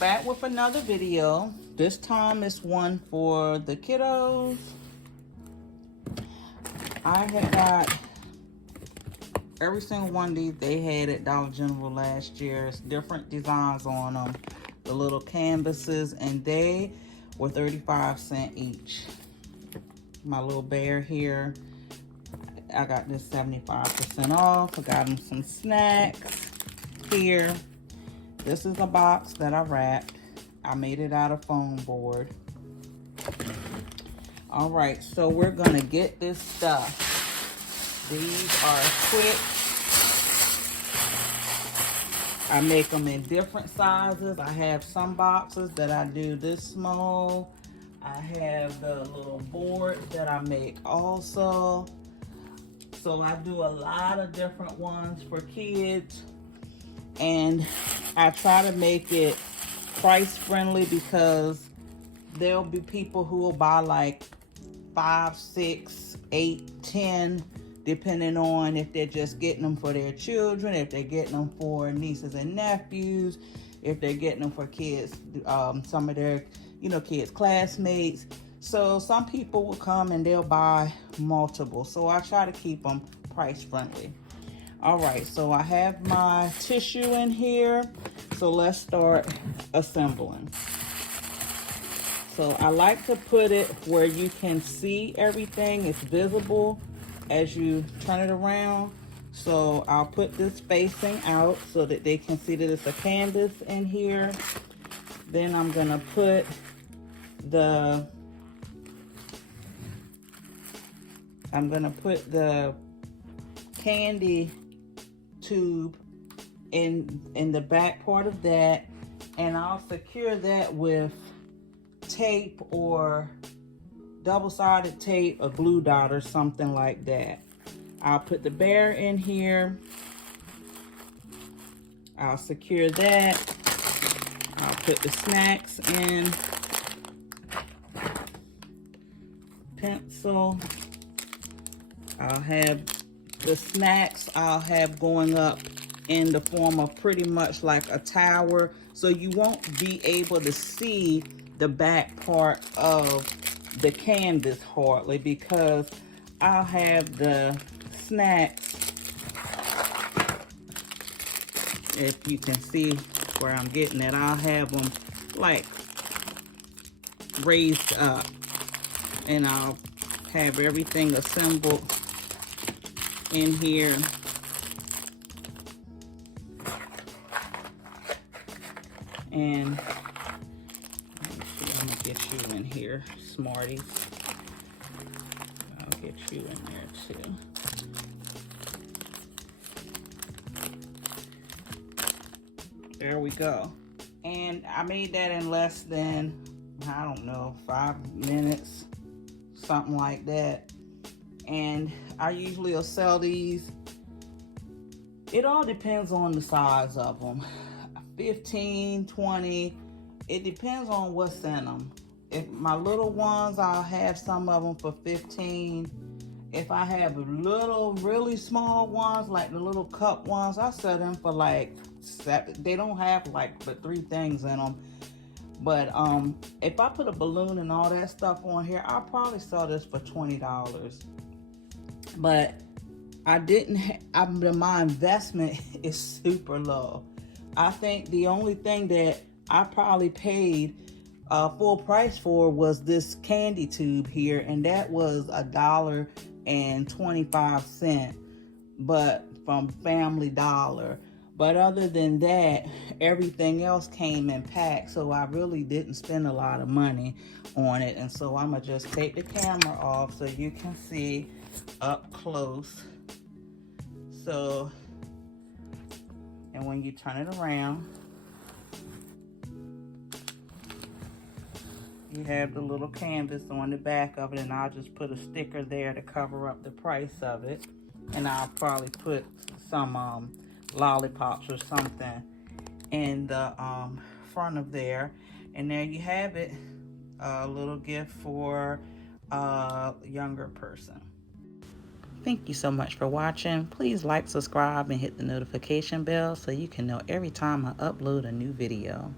back with another video. This time it's one for the kiddos. I had got every single one of these they had at Dollar General last year. It's different designs on them, the little canvases, and they were 35 cents each. My little bear here, I got this 75% off. I got them some snacks here. This is a box that I wrapped. I made it out of foam board. All right, so we're gonna get this stuff. These are quick. I make them in different sizes. I have some boxes that I do this small. I have the little boards that I make also. So I do a lot of different ones for kids. And I try to make it price friendly because there'll be people who will buy like 5, 6, 8, 10, depending on if they're just getting them for their children, if they're getting them for nieces and nephews, if they're getting them for kids, some of their, kids' classmates. So some people will come and they'll buy multiple. So I try to keep them price friendly. All right, so I have my tissue in here. So let's start assembling. So I like to put it where you can see everything. It's visible as you turn it around. So I'll put this facing out so that they can see that it's a canvas in here. Then I'm gonna put the candy tube in the back part of that, and I'll secure that with tape or double-sided tape, a glue dot or something like that. I'll put the bear in here. I'll secure that. I'll put the snacks in. Pencil. I'll have the snacks I'll have going up in the form of pretty much like a tower, so you won't be able to see the back part of the canvas hardly, because I'll have the snacks, if you can see where I'm getting it, I'll have them like raised up, and I'll have everything assembled in here. And I'm gonna get you in here, Smarties. I'll get you in there too. There we go. And I made that in less than, I don't know, 5 minutes, something like that. And I usually will sell these. It all depends on the size of them. 15, 20, it depends on what's in them. If my little ones, I'll have some of them for 15. If I have little, really small ones, like the little cup ones, I sell them for like 7. They don't have like but 3 things in them. But if I put a balloon and all that stuff on here, I'll probably sell this for $20. But my investment is super low. I think the only thing that I probably paid full price for was this candy tube here, and that was $1.25, but from Family Dollar. But other than that, everything else came in packs, so I really didn't spend a lot of money on it. And so I'm gonna just take the camera off so you can see up close. So, and when you turn it around, you have the little canvas on the back of it, and I'll just put a sticker there to cover up the price of it. And I'll probably put some lollipops or something in the front of there. And there you have it, a little gift for a younger person. Thank you so much for watching. Please like, subscribe, and hit the notification bell so you can know every time I upload a new video.